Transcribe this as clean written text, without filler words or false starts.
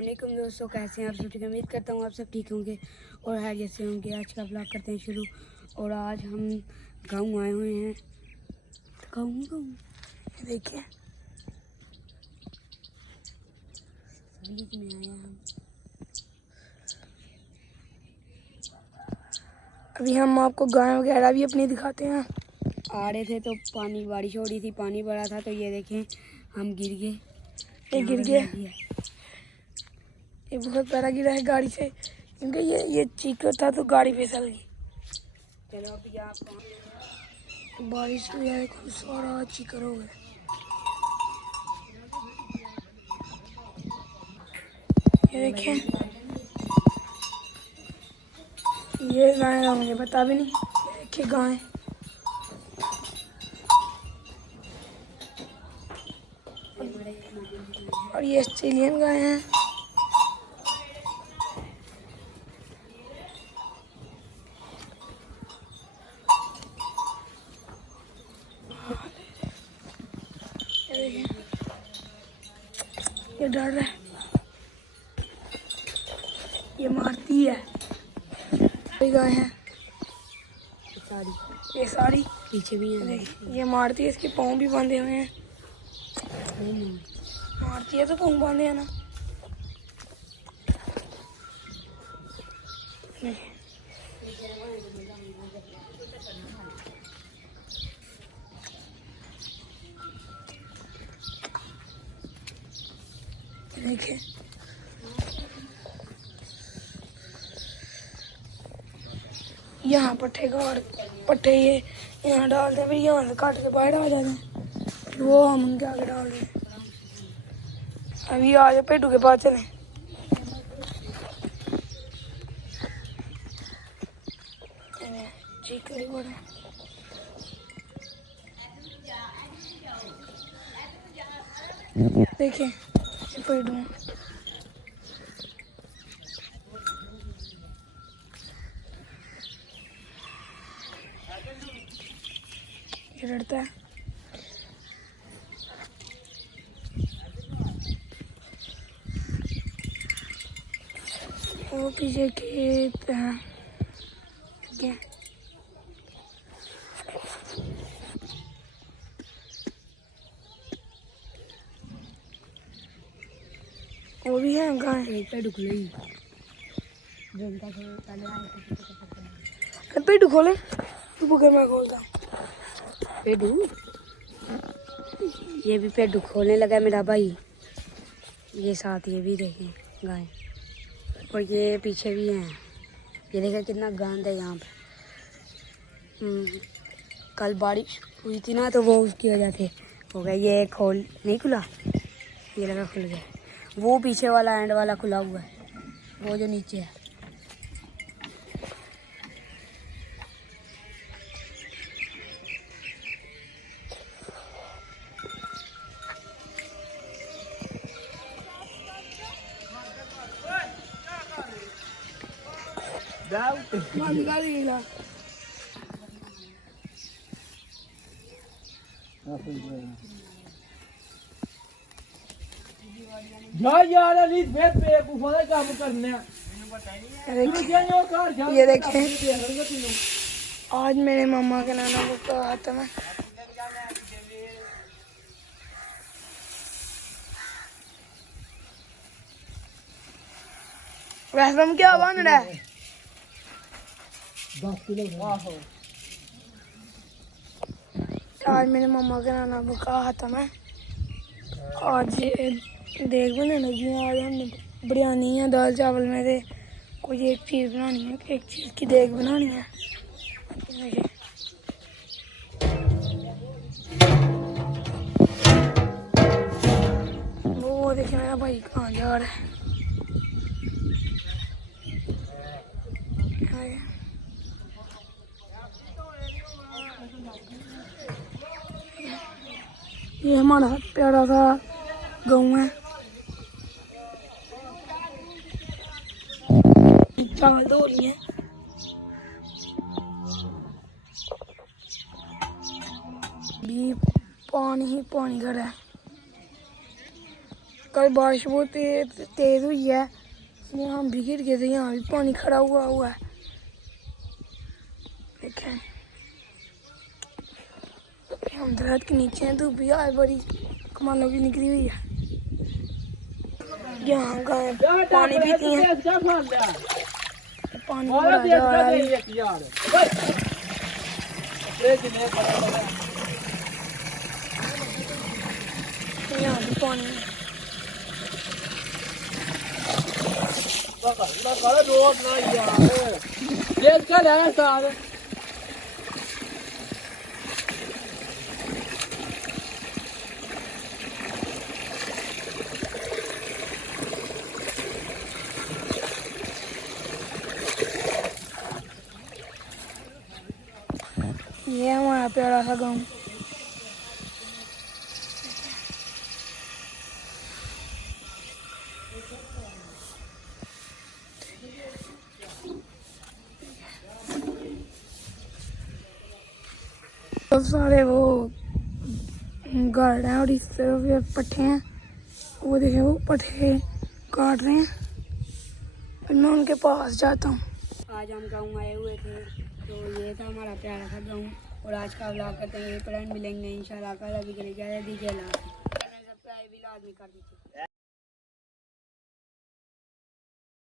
अस्सलाम वालेकुम दोस्तों, कैसे हैं आप सब? ठीक है, उम्मीद करता हूँ आप सब ठीक होंगे और खैरियत से होंगे। आज का ब्लॉग करते हैं शुरू। और आज हम गाँव आए हुए हैं। गाँव देखिए में आए हम। अभी हम आपको गाय वगैरह भी अपनी दिखाते हैं। आ रहे थे तो पानी, बारिश हो रही थी, पानी बड़ा था, तो ये देखें हम गिर गए। ये गिर गया, ये बहुत बड़ा गिरा है गाड़ी से, क्योंकि ये चीकर था तो गाड़ी फिसल गई। चलो अब यहाँ बारिश हुई है, सारा चीकर हो गया। ये देखें, ये गाय का मुझे पता भी नहीं। देखिए गाय, और ये ऑस्ट्रेलियन गाय हैं। ये डर रहा है, ये मारती है। ये गाय है सारी, ये सारी पीछे भी है। ये मारती है, इसके पाँव भी बांधे हुए हैं। मारती है तो पाँव बांधे हैं ना। देखिए यहाँ पट्टे ये यहाँ डालते हैं, फिर यहाँ से काट के बाहर आ जाते हैं, फिर वो हम उनके आगे डाल दें। अभी आज पेटू के पास चलें। चीकर बड़े देखिए पेटू लड़ता है। वो पीछे खेत है। क्या वो भी है गाय। एक पे ढुक गई। पेटू खोले, तू घर में खोलता। पेडू, ये भी पेडू खोलने लगा है मेरा भाई। ये साथ ये भी देखें गाय, और ये पीछे भी हैं। ये देखें कितना गंद है यहाँ पे। कल बारिश हुई थी ना, तो वो उसकी वजह से हो गया। ये खोल नहीं खुला, ये लगा खुल गया। वो पीछे वाला एंड वाला खुला हुआ है, वो जो नीचे है। यार अली मैं बेवकूफा का काम करने ये देखें, आज मेरे मामा के नाना को कहा था मैं। वैसे क्या बन रहा है? 10 किलो। आज मेरे मामा के नाना को कहा था मैं, आज देख बनाने लगी हूँ। आज हमने बिरयानी है, दाल चावल में से कोई एक चीज़ बनानी है, एक चीज़ की देख बनानी है। वो देखिए मेरा भाई कहाँ जा रहा है। ये हमारा प्यारा सा गाँव है। चावल धो रही है। भी पानी ही पानी खड़ा है। कल बारिश बहुत तेज हुई है, यहाँ भी गिर गए थे, यहाँ भी पानी खड़ा हुआ है। देखें हम दरख्त के नीचे हैं, धूप भी आज बड़ी कमालों की निकली हुई है। यहाँ गाय पानी पीती हैं, पानी बड़ा जा रहा है। यहाँ भी पानी है। रोड ना यार ये क्या है सारे ये हमारा प्यारा सा गाँव। बहुत सारे वो गार्ड हैं और इस तरफ ये पट्ठे हैं, वो देखे वो पट्ठे काट रहे हैं। फिर मैं उनके पास जाता हूँ। आज हम गाँव आए हुए थे, तो ये था हमारा प्यारा सा गाँव, और आज का व्लॉग करते हैं, फ्रेंड मिलेंगे इंशाल्लाह। कल अभी के लिए इजाज़त दीजिए, सब्सक्राइब भी लाजमी कर दीजिए।